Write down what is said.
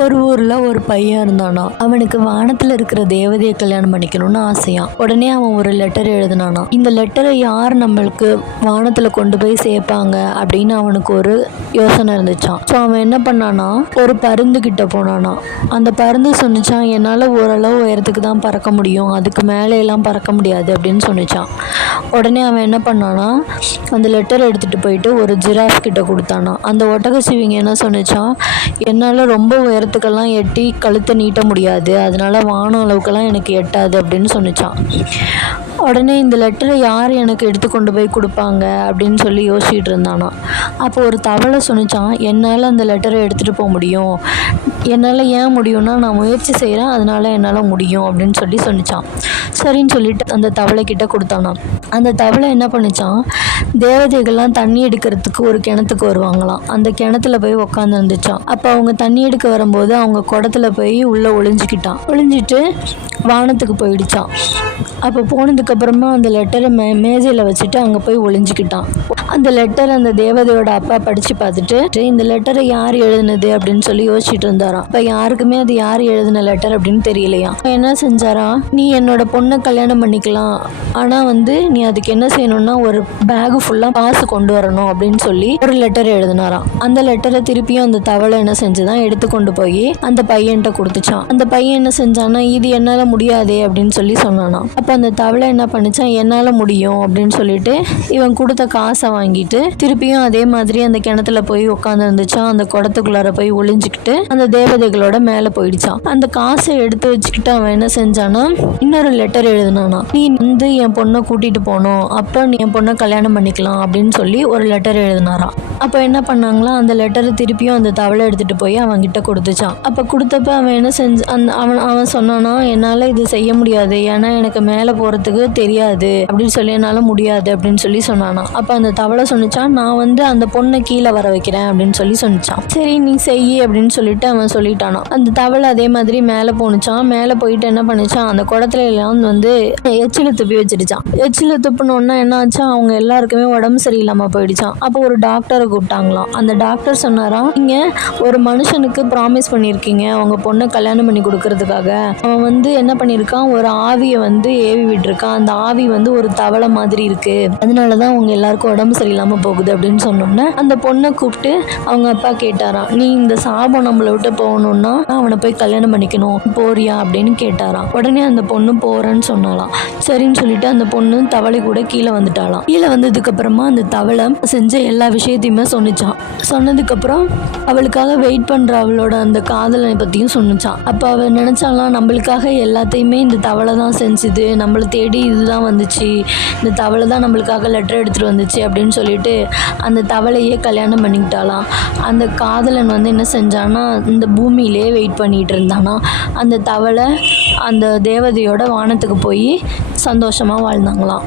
ஒரு ஊர்ல ஒரு பையன் இருந்தானா. அவனுக்கு வானத்துல இருக்கிற தேவதையை கல்யாணம் பண்ணிக்கணும்னு ஆசையா. உடனே அவன் ஒரு லெட்டர் எழுதினானா. இந்த லெட்டரை யார் நம்மளுக்கு வானத்துல கொண்டு போய் சேர்ப்பாங்க அப்படின்னு அவனுக்கு ஒரு யோசனை இருந்துச்சான். ஸோ அவன் என்ன பண்ணானா, ஒரு பருந்து கிட்ட போனானா. அந்த பருந்து சொன்னிச்சான், என்னால ஓரளவு உயரத்துக்கு தான் பறக்க முடியும், அதுக்கு மேலே எல்லாம் பறக்க முடியாது அப்படின்னு சொன்னிச்சான். உடனே அவன் என்ன பண்ணானா, அந்த லெட்டர் எடுத்துட்டு போயிட்டு ஒரு ஜிராஃப் கிட்ட கொடுத்தானா. அந்த ஒட்டகச்சிவிங்க என்ன சொன்னிச்சான், என்னால் ரொம்ப உயரத்துக்கெல்லாம் எட்டி கழுத்தை நீட்ட முடியாது, அதனால வானம் அளவுக்கெல்லாம் எனக்கு எட்டாது அப்படின்னு சொன்னிச்சான். உடனே இந்த லெட்டரை யார் எனக்கு எடுத்து கொண்டு போய் கொடுப்பாங்க அப்படின்னு சொல்லி யோசிச்சுட்டு இருந்தானா. அப்போ ஒரு தவளை சொன்னிச்சான், என்னால் அந்த லெட்டரை எடுத்துகிட்டு போக முடியும், என்னால் ஏன் முடியும்னா நான் முயற்சி செய்கிறேன், அதனால என்னால் முடியும் அப்படின்னு சொல்லி சொன்னிச்சான். சரின்னு சொல்லிட்டு அந்த தவளை கிட்ட கொடுத்தானா. அந்த தவளை என்ன பண்ணிச்சான், தேவதைகள்லாம் தண்ணி எடுக்கிறதுக்கு ஒரு கிணத்துக்கு வருவாங்களாம். அந்த கிணத்துல போய் உக்காந்து இருந்துச்சான். அப்போ அவங்க தண்ணி எடுக்க வரும்போது அவங்க குடத்துல போய் உள்ள ஒளிஞ்சிட்டு வானத்துக்கு போயிடுச்சான். அப்போ போனதுக்கு அப்புறமா அந்த லெட்டரை மேஜையில் வச்சுட்டு அங்கே போய் ஒளிஞ்சிக்கிட்டான். அந்த லெட்டர் அந்த தேவதையோட அப்பா படித்து பார்த்துட்டு, இந்த லெட்டரை யார் எழுதுனது அப்படின்னு சொல்லி யோசிச்சுட்டு இருந்தாராம். இப்போ யாருக்குமே அது யார் எழுதின லெட்டர் அப்படின்னு தெரியலையா. என்ன செஞ்சாராம், நீ என்னோட பொண்ணை கல்யாணம் பண்ணிக்கலாம், ஆனால் நீ அதுக்கு என்ன செய்யணும்னா ஒரு பேகு ஃபுல்லாக காசு கொண்டு வரணும் அப்படின்னு சொல்லி ஒரு லெட்டர் எழுதினாராம். அந்த லெட்டரை திருப்பியும் அந்த தவளை என்ன செஞ்சுதான் எடுத்து கொண்டு போய் அந்த பையன்கிட்ட கொடுத்துச்சான். அந்த பையன் என்ன செஞ்சானா, இது என்னால் முடியாதே அப்படின்னு சொல்லி சொன்னானா. அப்போ அந்த தவளை என்ன பண்ணிச்சான், என்னால் முடியும் அப்படின்னு சொல்லிட்டு இவன் கொடுத்த காசை வாங்கிட்டு திருப்பியும் அதே மாதிரி அந்த கிணத்துல போய் உட்காந்து இருந்துச்சான். அந்த குடத்துக்குள்ளார போய் ஒளிஞ்சுக்கிட்டு அந்த தேவதைகளோட மேலே போயிடுச்சான். அந்த காசை எடுத்து வச்சுக்கிட்டு அவன் என்ன செஞ்சானா, இன்னொரு லெட்டர் எழுதினானா. நீ என் பொண்ணை கூட்டிட்டு போனோம், அப்போ நீ என் பொண்ணை கல்யாணம் பண்ணிக்கலாம் அப்படின்னு சொல்லி ஒரு லெட்டர் எழுதினாராம். அப்போ என்ன பண்ணாங்களா, அந்த லெட்டரை திருப்பியும் அந்த தவளை எடுத்துட்டு போய் அவன் கிட்ட கொடுத்துச்சான். அப்போ கொடுத்தப்ப அவன் என்ன செஞ்சு அவன் சொன்னானா, என்னால் இது செய்ய முடியாது, ஏன்னா எனக்கு மேலே போறதுக்கு தெரியாது அப்படின்னு சொல்லி என்னால் முடியாது அப்படின்னு சொல்லி சொன்னானா. அப்போ அந்த தவளை சொன்னிச்சான், நான் அந்த பொண்ணை கீழே வர வைக்கிறேன் அப்படின்னு சொல்லி சொன்னிச்சான். சரி நீ செய் அப்படின்னு சொல்லிட்டு அவன் சொல்லிட்டானா. அந்த தவளை அதே மாதிரி மேலே போனுச்சான். மேலே போயிட்டு என்ன பண்ணிச்சான், அந்த குடத்துல எல்லாம் எச்சில துப்பி வச்சிருச்சான். எச்சில துப்புனோன்னா என்ன ஆச்சா, அவங்க எல்லாருக்குமே உடம்பு சரியில்லாம போயிடுச்சான். அப்போ ஒரு டாக்டரை கூப்பிட்டாங்களாம். அந்த டாக்டர் சொன்னாராம், நீங்க ஒரு மனுஷனுக்கு ப்ராமிஸ் பண்ணியிருக்கீங்க அவங்க பொண்ணை கல்யாணம் பண்ணி கொடுக்கறதுக்காக. அவன் என்ன பண்ணியிருக்கான், ஒரு ஆவியை ஏவி விட்டுருக்கான். அந்த ஆவி ஒரு தவளை மாதிரி இருக்கு, அதனாலதான் அவங்க எல்லாருக்கும் உடம்பு சரியில்லாம போகுது அப்படின்னு சொன்னோன்னே அந்த பொண்ணை கூப்பிட்டு அவங்க அப்பா கேட்டாராம், நீ இந்த சாபம் நம்மளை விட்டு போகணும்னா அவனை போய் கல்யாணம் பண்ணிக்கணும், போறியா அப்படின்னு கேட்டாராம். உடனே அந்த பொண்ணு போறேன்னு சொன்னாலாம். சரின்னு சொல்லிட்டு அந்த பொண்ணு தவளை கூட கீழே வந்துட்டாலாம். கீழே வந்ததுக்கு அப்புறமா அந்த தவளை செஞ்ச எல்லா விஷயத்தையுமே சொன்னிச்சான். சொன்னதுக்கு அப்புறம் அவளுக்காக வெயிட் பண்ற அவளோட அந்த காதலை பத்தியும் சொன்னிச்சான். அப்ப அவ நினைச்சாலாம், நம்மளுக்காக எல்லாத்தையுமே இந்த தவளை தான் செஞ்சுது, நம்மளை தேடி இதுதான் வந்துச்சு, இந்த தவளை தான் நம்மளுக்காக லெட்டர் எடுத்துட்டு வந்துச்சு அப்படின்னு சொல்லிட்டு அந்த தவளையே கல்யாணம் பண்ணிக்கிட்டாலாம். அந்த காதலன் என்ன செஞ்சானா, இந்த பூமியிலே வெயிட் பண்ணிட்டு இருந்தானா. அந்த தவளை அந்த தேவதையோட வானத்துக்கு போய் சந்தோஷமா வாழ்ந்தாங்களாம்.